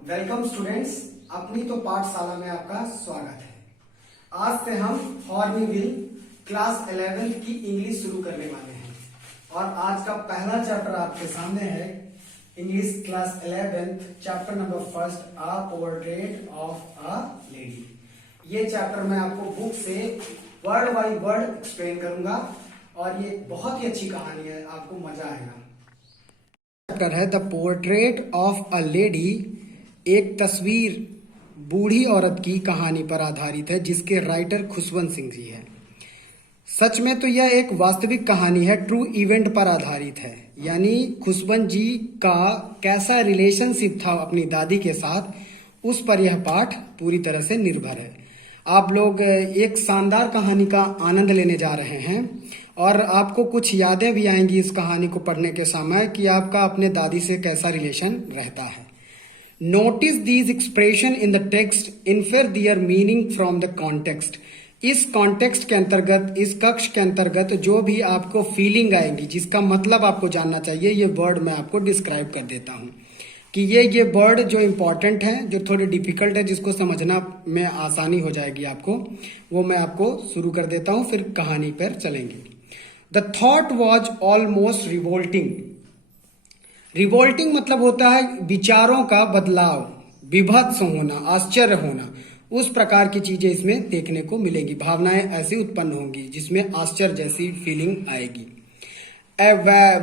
Welcome students, अपनी तो पाठशाला में आपका स्वागत है। आज से हम हॉर्नीविल क्लास 11 की इंग्लिश शुरू करने वाले हैं और आज का पहला चैप्टर आपके सामने है English class 11 chapter number first, a portrait of a lady. ये चैप्टर मैं आपको बुक से वर्ड बाय वर्ड एक्सप्लेन करूंगा और ये बहुत ही अच्छी कहानी है, आपको मजा आएगा। चैप्टर है the portrait of a lady. एक तस्वीर बूढ़ी औरत की कहानी पर आधारित है जिसके राइटर खुशवंत सिंह जी है। सच में तो यह एक वास्तविक कहानी है, ट्रू इवेंट पर आधारित है। यानी खुशवंत जी का कैसा रिलेशनशिप था अपनी दादी के साथ, उस पर यह पाठ पूरी तरह से निर्भर है। आप लोग एक शानदार कहानी का आनंद लेने जा रहे हैं और आपको कुछ यादें भी आएंगी इस कहानी को पढ़ने के समय कि आपका अपने दादी से कैसा रिलेशन रहता है। Notice these expression in the text, infer their meaning from the context. इस कॉन्टेक्स्ट के अंतर्गत, इस कक्ष के अंतर्गत जो भी आपको फीलिंग आएंगी, जिसका मतलब आपको जानना चाहिए, ये वर्ड मैं आपको डिस्क्राइब कर देता हूँ कि ये वर्ड जो इम्पोर्टेंट है, जो थोड़े डिफिकल्ट है, जिसको समझना में आसानी हो जाएगी आपको, वो मैं आपको शुरू कर देता हूँ, फिर कहानी पर चलेंगे। The thought was almost revolting. Revolting मतलब होता है विचारों का बदलाव, विभत्स होना, आश्चर्य होना। उस प्रकार की चीजें इसमें देखने को मिलेंगी, भावनाएं ऐसी उत्पन्न होंगी जिसमें आश्चर्य जैसी फीलिंग आएगी। ए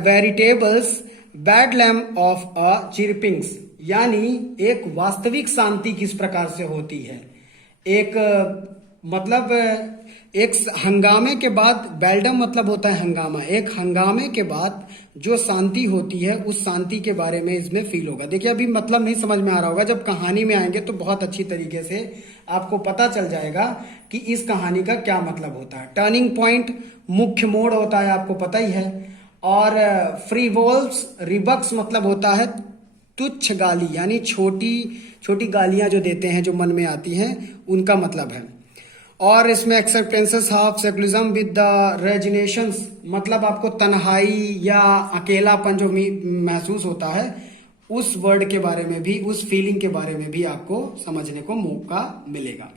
वेरिटेबल्स बैडलैम ऑफ अ चिरपिंग्स, यानी एक वास्तविक शांति किस प्रकार से होती है। एक हंगामे के बाद, बैल्डम मतलब होता है हंगामा, एक हंगामे के बाद जो शांति होती है उस शांति के बारे में इसमें फील होगा। देखिए अभी मतलब नहीं समझ में आ रहा होगा, जब कहानी में आएंगे तो बहुत अच्छी तरीके से आपको पता चल जाएगा कि इस कहानी का क्या मतलब होता है। टर्निंग पॉइंट, मुख्य मोड़ होता है, आपको पता ही है। और फ्रीवोल्स रिबक्स मतलब होता है तुच्छ गाली, यानी छोटी छोटी गालियां जो देते हैं, जो मन में आती हैं, उनका मतलब है। और इसमें acceptances of secularism with the resignations, मतलब आपको तन्हाई या अकेलापन जो महसूस होता है, उस वर्ड के बारे में भी, उस फीलिंग के बारे में भी आपको समझने को मौका मिलेगा।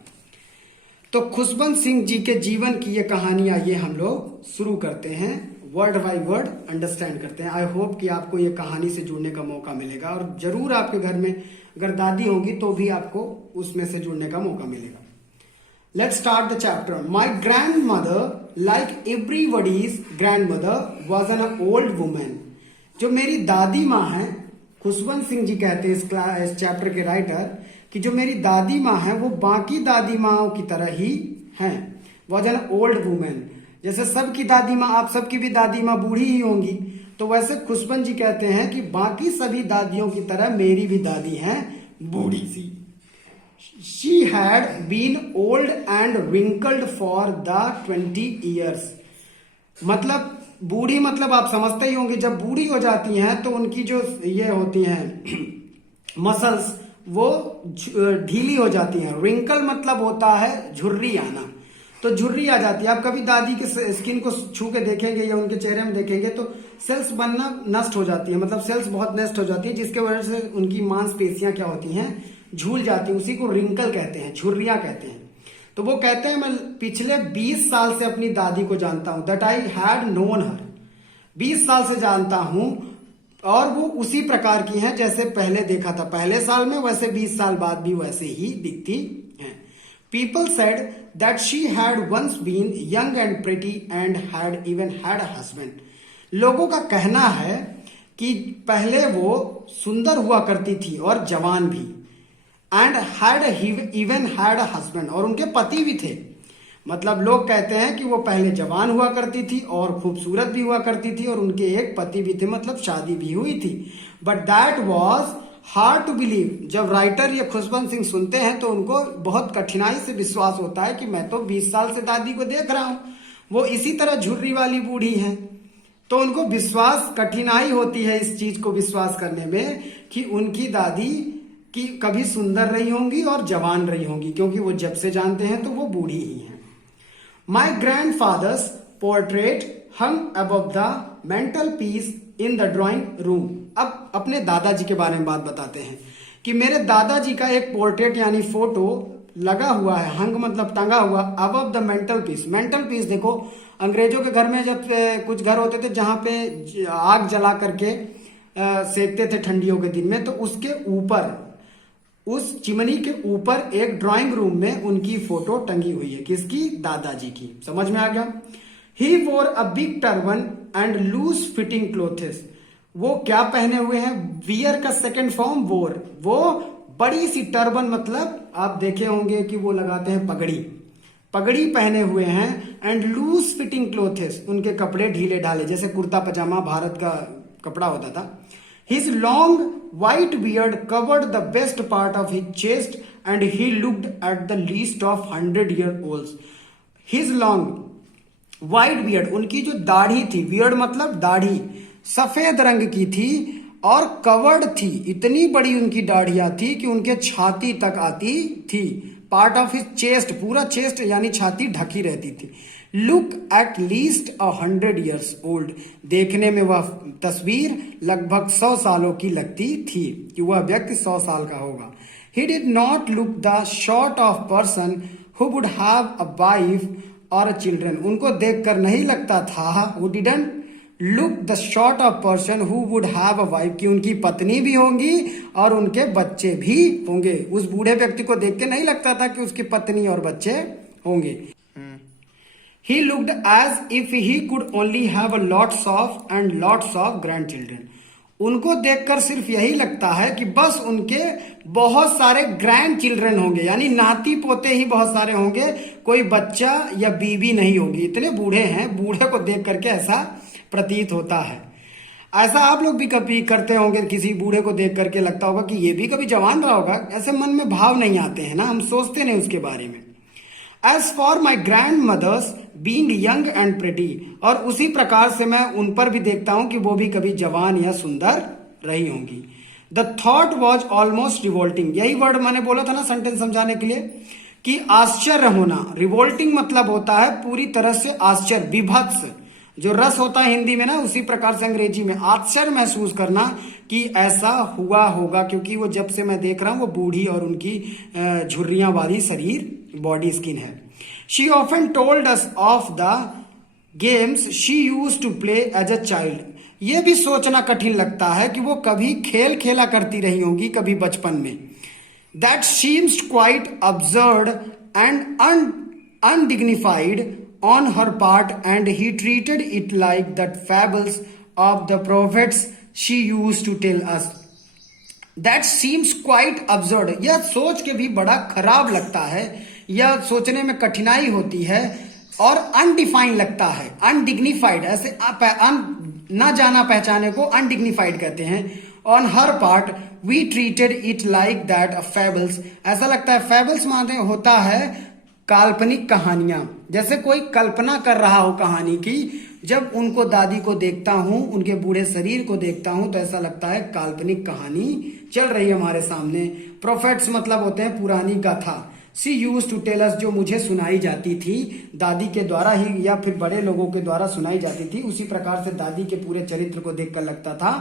तो खुशवंत सिंह जी के जीवन की ये कहानी आइए हम लोग शुरू करते हैं, वर्ड बाय वर्ड अंडरस्टैंड करते हैं। आई होप कि आपको ये कहानी से जुड़ने का मौका मिलेगा और जरूर आपके घर में अगर दादी होगी तो भी आपको उसमें से जुड़ने का मौका मिलेगा। Let's start the chapter. My grandmother, like everybody's grandmother, was an old woman. जो मेरी दादी माँ है, खुशवंत सिंह जी कहते हैं इस चैप्टर के राइटर कि जो मेरी दादी माँ है वो बाकी दादी माओं की तरह ही हैं। Was an old woman. जैसे सबकी दादी माँ, आप सबकी भी दादी माँ बूढ़ी ही होंगी, तो वैसे खुशवंत जी कहते हैं कि बाकी सभी दादियों की तरह मेरी भी दादी हैं बूढ़ी सी। She had been old and wrinkled for the 20 years. मतलब बूढ़ी, मतलब आप समझते ही होंगे, जब बूढ़ी हो जाती हैं तो उनकी जो ये होती हैं मसल्स, वो ढीली हो जाती हैं। रिंकल मतलब होता है झुर्री आना, तो झुर्री आ जाती है। आप कभी दादी के स्किन को छू के देखेंगे या उनके चेहरे में देखेंगे तो सेल्स बनना नष्ट हो जाती है, मतलब सेल्स बहुत नष्ट हो जाती है, जिसके वजह से उनकी मांसपेशियां क्या होती हैं, झूल जाती है। उसी को रिंकल कहते हैं, झुर्रियां कहते हैं। तो वो कहते हैं मैं पिछले 20 साल से अपनी दादी को जानता हूं, दैट आई हैड नोन हर। 20 साल से जानता हूं और वो उसी प्रकार की हैं जैसे पहले देखा था पहले साल में, वैसे 20 साल बाद भी वैसे ही दिखती हैं। People said that she had once been young and pretty and had even had a husband. लोगों का कहना है कि पहले वो सुंदर हुआ करती थी और जवान भी, and had even had a husband, और उनके पति भी थे। मतलब लोग कहते हैं कि वो पहले जवान हुआ करती थी और खूबसूरत भी हुआ करती थी और उनके एक पति भी थे, मतलब शादी भी हुई थी। But that was hard to believe. जब राइटर ये खुशवंत सिंह सुनते हैं तो उनको बहुत कठिनाई से विश्वास होता है कि मैं तो 20 साल से दादी को देख रहा हूं, वो इसी तरह झुर्री वाली बूढ़ी है। तो उनको विश्वास, कठिनाई होती है इस चीज को विश्वास करने में कि उनकी दादी कि कभी सुंदर रही होंगी और जवान रही होंगी, क्योंकि वो जब से जानते हैं तो वो बूढ़ी ही हैं। My grandfather's portrait hung above the mantelpiece in the drawing room. अब अपने दादाजी के बारे में बात बताते हैं कि मेरे दादाजी का एक पोर्ट्रेट यानी फोटो लगा हुआ है, हंग मतलब टंगा हुआ, above the mental peace. Mental peace देखो, अंग्रेजों के घर में जब कुछ घर होते थे जहां पे आग जला करके सेकते थे ठंडियों के दिन में, तो उसके ऊपर, उस चिमनी के ऊपर एक ड्राइंग रूम में उनकी फोटो टंगी हुई है। किसकी? दादाजी की। समझ में आ गया? He wore a big turban and loose fitting clothes. वो क्या पहने हुए हैं? वियर का सेकेंड फॉर्म वोर। वो बड़ी सी टर्बन मतलब आप देखे होंगे कि वो लगाते हैं पगड़ी, पगड़ी पहने हुए हैं। एंड लूज फिटिंग क्लोथेस, उनके कपड़े ढीले ढाले, जैसे कुर्ता पजामा भारत का कपड़ा होता था। His long white beard covered the best part of his chest and he looked at the least of 100-year-olds. His long white beard, उनकी जो दाढ़ी थी, beard मतलब दाढ़ी, सफेद रंग की थी और कवर्ड थी, इतनी बड़ी उनकी दाढ़ियां थी कि उनके छाती तक आती थी। पार्ट ऑफ हिज चेस्ट, पूरा चेस्ट यानी छाती ढकी रहती थी। Look at least 100 years old, देखने में वह तस्वीर लगभग 100 सालों की लगती थी, कि वह व्यक्ति 100 साल का होगा। He did not look the sort of person who would have a wife or a children, उनको देखकर नहीं लगता था, who didn't look the sort of person who would have a wife, कि उनकी पत्नी भी होंगी और उनके बच्चे भी होंगे। उस बूढ़े व्यक्ति को देख के नहीं लगता था कि उसकी पत्नी और बच्चे होंगे। He looked as if he could only have a lots of grandchildren. उनको देखकर सिर्फ यही लगता है कि बस उनके बहुत सारे ग्रैंड चिल्ड्रन होंगे, यानी नाती पोते ही बहुत सारे होंगे, कोई बच्चा या बीबी नहीं होगी। इतने बूढ़े हैं, बूढ़े को देख करके ऐसा प्रतीत होता है। ऐसा आप लोग भी कभी करते होंगे, किसी बूढ़े को देख करके लगता होगा कि ये भी कभी जवान रहा होगा, ऐसे मन में भाव नहीं आते हैं ना, हम सोचते नहीं उसके बारे में। As for my grandmothers being young and pretty, और उसी प्रकार से मैं उन पर भी देखता हूं कि वो भी कभी जवान या सुंदर रही होंगी। The thought was almost revolting, यही वर्ड मैंने बोला था ना सेंटेंस समझाने के लिए, कि आश्चर्य होना। रिवोल्टिंग मतलब होता है पूरी तरह से आश्चर्य, विभत्स, जो रस होता है हिंदी में ना, उसी प्रकार से अंग्रेजी में आश्चर्य महसूस करना कि ऐसा हुआ होगा, क्योंकि वो जब से मैं देख रहा हूं वो बूढ़ी और उनकी झुर्रियां वाली शरीर, बॉडी स्किन है। She often told us of the games she used to play as a child. ये भी सोचना कठिन लगता है कि वो कभी खेल खेला करती रही होंगी कभी बचपन में। That seems quite absurd and undignified on her part, and he treated it like the fables of the prophets she used to tell us. That seems quite absurd. यह सोच के भी बड़ा खराब लगता है, यह सोचने में कठिनाई होती है, और अनडिफाइंड लगता है, अनडिग्निफाइड, ऐसे न जाना पहचाने को अनडिग्निफाइड कहते हैं। On her part we treated it like that fables, ऐसा लगता है, फेबल्स माने होता है काल्पनिक कहानियां, जैसे कोई कल्पना कर रहा हो कहानी की। जब उनको दादी को देखता हूं, उनके बूढ़े शरीर को देखता हूं, तो ऐसा लगता है काल्पनिक कहानी चल रही है हमारे सामने। प्रोफेट्स मतलब होते हैं पुरानी गाथा। सी यूज टू टेल अस, जो मुझे सुनाई जाती थी दादी के द्वारा ही या फिर बड़े लोगों के द्वारा सुनाई जाती थी, उसी प्रकार से दादी के पूरे चरित्र को देखकर लगता था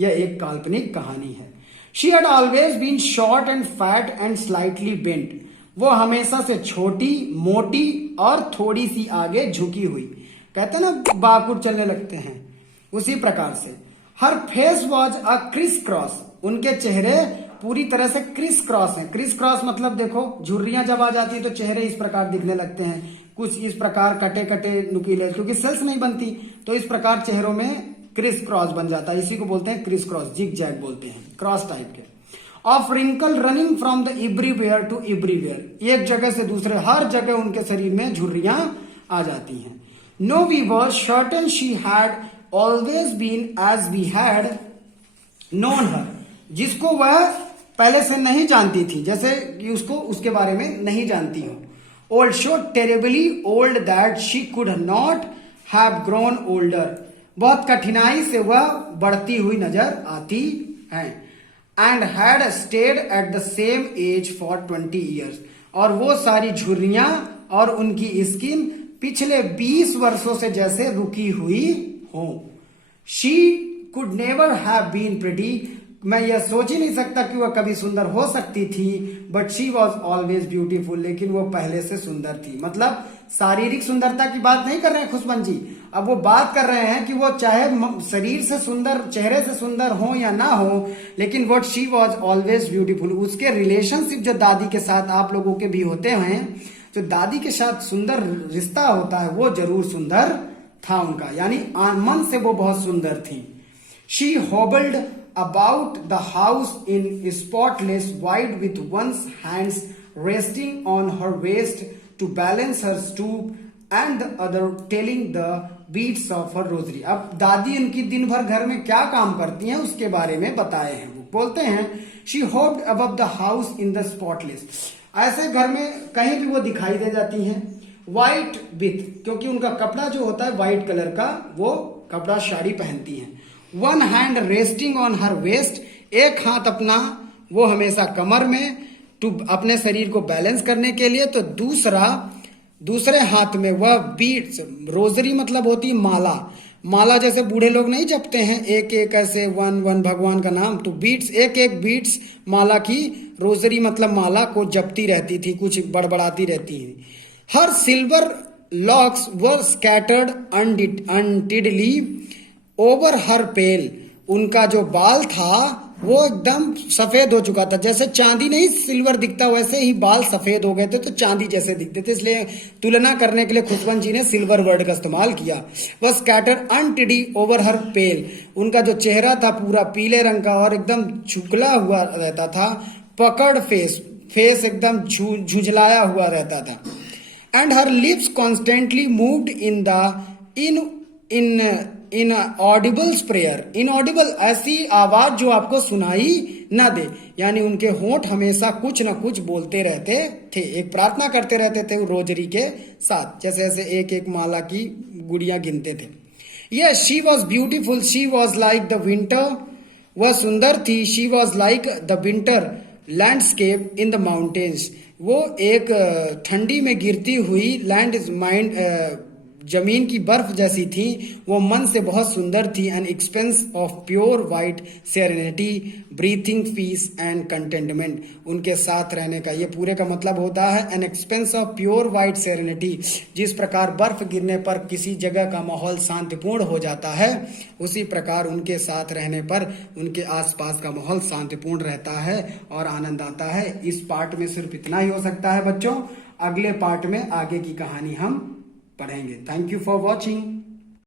यह एक काल्पनिक कहानी है। She had always been short and fat and slightly bent, वो हमेशा से छोटी, मोटी और थोड़ी सी आगे झुकी हुई, कहते हैं ना बाकुड़ चलने लगते हैं, उसी प्रकार से। Her face was a crisscross, उनके चेहरे पूरी तरह से क्रिस क्रॉस है। क्रिस क्रॉस मतलब देखो, झुर्रियां जब आ जाती है तो चेहरे इस प्रकार दिखने लगते हैं, कुछ इस प्रकार कटे कटे नुकीले, क्योंकि सेल्स नहीं बनती, तो इस प्रकार चेहरों में क्रिस क्रॉस बन जाता है। इसी को बोलते हैं क्रिस क्रॉस, जिग जैग बोलते हैं, क्रॉस टाइप के। Of wrinkle running from the everywhere to everywhere, एक जगह से दूसरे, हर जगह उनके शरीर में झुर्रियां आ जाती हैं। No we were certain she had always been as we had known her, जिसको वह पहले से नहीं जानती थी, जैसे कि उसको उसके बारे में नहीं जानती हो। Old, so terribly old that she could not have grown older, बहुत कठिनाई से वह बढ़ती हुई नजर आती है। And had stayed at the same age for 20 years, और वो सारी झुर्रियां और उनकी स्किन पिछले 20 वर्षों से जैसे रुकी हुई हो। She could never have been pretty, मैं यह सोच ही नहीं सकता कि वह कभी सुंदर हो सकती थी, but she was always beautiful, लेकिन वो पहले से सुंदर थी। मतलब शारीरिक सुंदरता की बात नहीं कर रहे हैं खुशबंत जी, अब वो बात कर रहे हैं कि वो चाहे शरीर से सुंदर, चेहरे से सुंदर हो या ना हो, लेकिन what she was always beautiful. उसके रिलेशनशिप जो दादी के साथ आप लोगों के भी होते हैं, जो दादी के साथ सुंदर रिश्ता होता है, वो जरूर सुंदर था उनका, यानी मन से वो बहुत सुंदर थी। She hobbled about the house in spotless white with one's hands resting on her waist to balance her stoop and the other telling the beats of her rosary। अब दादी इनकी दिन भर घर में क्या काम करती हैं उसके बारे में बताए हैं। वो बोलते हैं she hopped above the house in the spotless, ऐसे घर में कहीं भी वो दिखाई दे जाती हैं। white with, क्योंकि उनका कपड़ा जो होता है व्हाइट कलर का, वो कपड़ा साड़ी पहनती हैं। One hand resting on her waist, एक हाथ अपना वो हमेशा कमर में टू अपने शरीर को बैलेंस करने के लिए, तो दूसरे हाथ में वह बीट्स, रोजरी मतलब होती है माला, माला जैसे बूढ़े लोग नहीं जपते हैं एक एक ऐसे वन वन भगवान का नाम, तो बीट्स एक एक बीट्स माला की, रोजरी मतलब माला को जपती रहती थी, कुछ बड़बड़ाती रहती है। हर सिल्वर लॉक्स वर स्कैटर्ड अनटिडली ओवर हर पेल, उनका जो बाल था वो एकदम सफेद हो चुका था, जैसे चांदी नहीं सिल्वर दिखता वैसे ही बाल सफेद हो गए थे, तो चांदी जैसे दिखते थे, इसलिए तुलना करने के लिए खुशबंत जी ने सिल्वर वर्ड का इस्तेमाल किया। वह स्कैटर अनटिडी ओवर हर पेल, उनका जो चेहरा था पूरा पीले रंग का और एकदम झुकला हुआ रहता था। पकड़ फेस एकदम झुझलाया हुआ रहता था। And her lips constantly moved in Audible prayer, inaudible ऐसी आवाज जो आपको सुनाई न दे, यानी उनके होंठ हमेशा कुछ न कुछ बोलते रहते थे, एक प्रार्थना करते रहते थे रोजरी के साथ, जैसे जैसे एक एक माला की गुड़ियां गिनते थे। Yes she was beautiful, she was like the winter, वह सुंदर थी। She was like the winter landscape in the mountains, वो एक ठंडी में गिरती हुई जमीन की बर्फ जैसी थी, वो मन से बहुत सुंदर थी। An expanse of pure white serenity, breathing peace and contentment, उनके साथ रहने का ये पूरे का मतलब होता है N expanse of pure white serenity, जिस प्रकार बर्फ गिरने पर किसी जगह का माहौल शांतिपूर्ण हो जाता है, उसी प्रकार उनके साथ रहने पर उनके आसपास का माहौल शांतिपूर्ण रहता है और आनंद आता है। इस पार्ट में सिर्फ इतना ही हो सकता है बच्चों, अगले पार्ट में आगे की कहानी हम पढ़ेंगे। Thank you for watching.